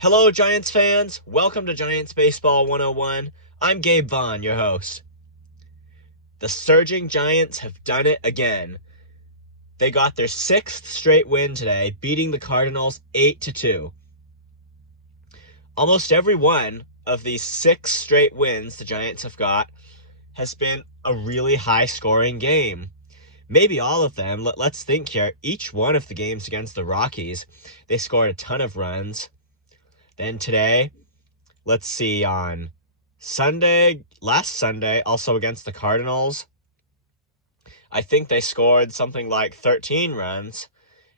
Hello, Giants fans. Welcome to Giants Baseball 101. I'm Gabe Vaughn, your host. The surging Giants have done it again. They got their sixth straight win today, beating the Cardinals 8-2. Almost every one of these six straight wins the Giants have got has been a really high-scoring game. Maybe all of them. Let's think here. Each one of the games against the Rockies, they scored a ton of runs. Then today, let's see, on last Sunday, also against the Cardinals, I think they scored something like 13 runs.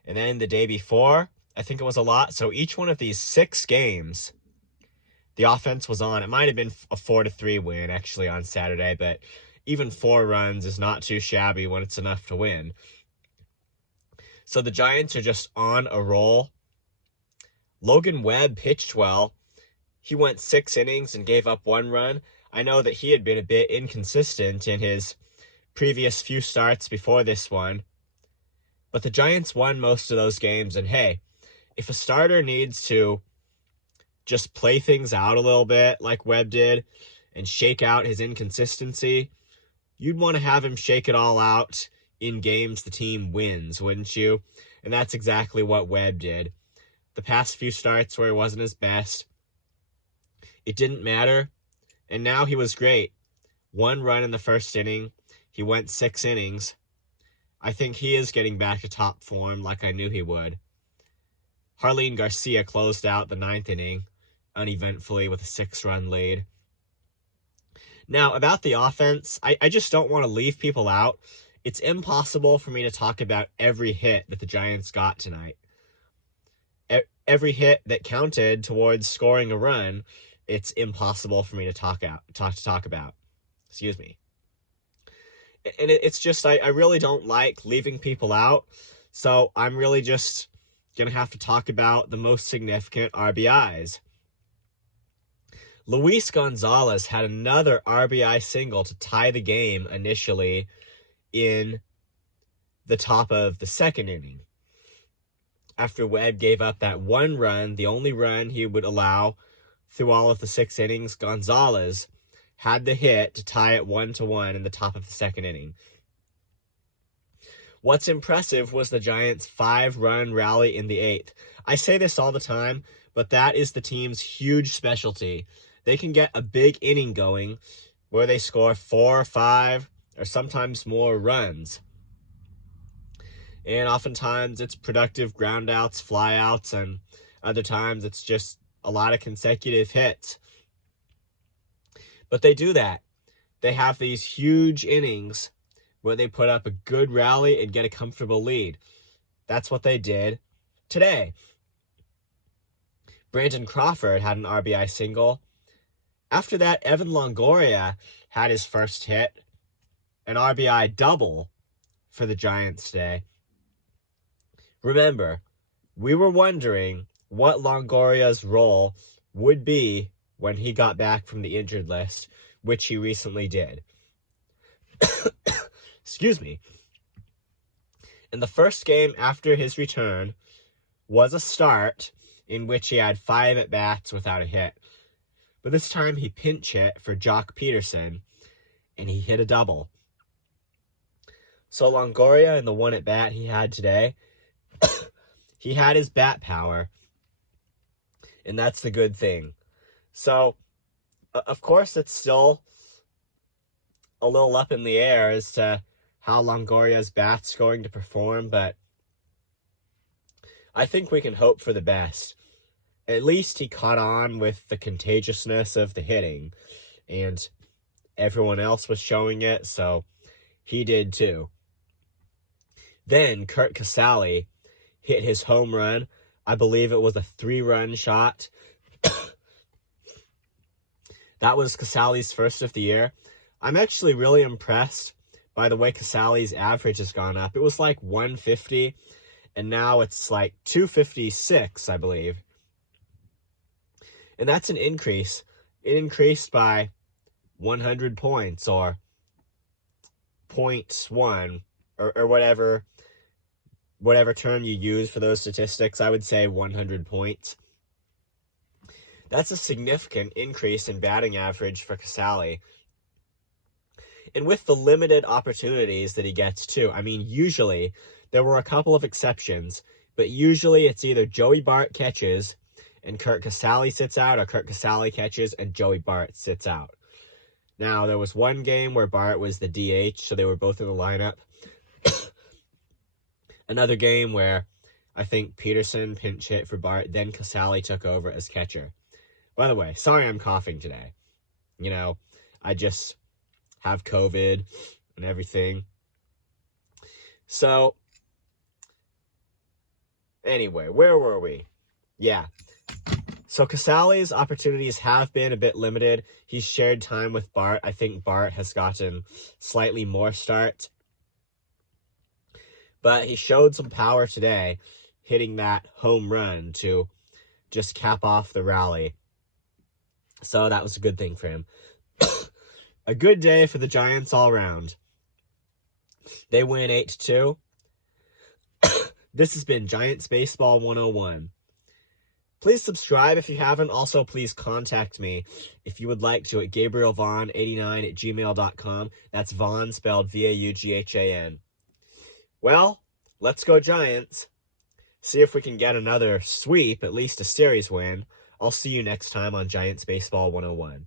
And then the day before, I think it was a lot. So each one of these six games, the offense was on. It might have been a 4-3 win, actually, on Saturday, but even 4 runs is not too shabby when it's enough to win. So the Giants are just on a roll. Logan Webb pitched well. He went 6 innings and gave up 1 run. I know that he had been a bit inconsistent in his previous few starts before this one, but the Giants won most of those games. And hey, if a starter needs to just play things out a little bit like Webb did and shake out his inconsistency, you'd want to have him shake it all out in games the team wins, wouldn't you? And that's exactly what Webb did. The past few starts where he wasn't his best, it didn't matter, and now he was great. 1 run in the first inning. He went 6 innings. I think he is getting back to top form like I knew he would. Jarlin Garcia closed out the 9th inning uneventfully with a 6-run lead. Now, about the offense, I just don't want to leave people out. It's impossible for me to talk about every hit that the Giants got tonight. Every hit that counted towards scoring a run, it's impossible for me to talk about. Excuse me. And it's just, I really don't like leaving people out. So I'm really just going to have to talk about the most significant RBIs. Luis Gonzalez had another RBI single to tie the game initially in the top of the 2nd inning. After Webb gave up that 1 run, the only run he would allow through all of the 6 innings, Gonzalez had the hit to tie it 1-1 in the top of the 2nd inning. What's impressive was the Giants' 5-run rally in the 8th. I say this all the time, but that is the team's huge specialty. They can get a big inning going where they score 4 or 5 or sometimes more runs. And oftentimes it's productive groundouts, flyouts, and other times it's just a lot of consecutive hits. But they do that. They have these huge innings where they put up a good rally and get a comfortable lead. That's what they did today. Brandon Crawford had an RBI single. After that, Evan Longoria had his first hit, an RBI double for the Giants today. Remember, we were wondering what Longoria's role would be when he got back from the injured list, which he recently did. Excuse me. And the first game after his return was a start in which he had 5 at-bats without a hit. But this time he pinch hit for Jock Peterson, and he hit a double. So Longoria, in the 1 at-bat he had today, he had his bat power, and that's the good thing. So, of course, it's still a little up in the air as to how Longoria's bat's going to perform, but I think we can hope for the best. At least he caught on with the contagiousness of the hitting, and everyone else was showing it, so he did too. Then Curt Casali hit his home run. I believe it was a 3-run shot. That was Casali's first of the year. I'm actually really impressed by the way Casali's average has gone up. It was like 150, and now it's like 256, I believe. And that's an increase. It increased by 100 points or 0.1 or whatever term you use for those statistics. I would say 100 points. That's a significant increase in batting average for Casale. And with the limited opportunities that he gets too, I mean, usually, there were a couple of exceptions, but usually it's either Joey Bart catches and Kurt Casale sits out, or Kurt Casale catches and Joey Bart sits out. Now, there was one game where Bart was the DH, so they were both in the lineup. Another game where I think Peterson pinch hit for Bart, then Casale took over as catcher. By the way, sorry I'm coughing today. You know, I just have COVID and everything. So, anyway, where were we? Yeah. So Casale's opportunities have been a bit limited. He's shared time with Bart. I think Bart has gotten slightly more start. But he showed some power today, hitting that home run to just cap off the rally. So that was a good thing for him. A good day for the Giants all around. They win 8-2. This has been Giants Baseball 101. Please subscribe if you haven't. Also, please contact me if you would like to at GabrielVaughn89@gmail.com. That's Vaughn spelled Vaughan. Well, let's go Giants. See if we can get another sweep, at least a series win. I'll see you next time on Giants Baseball 101.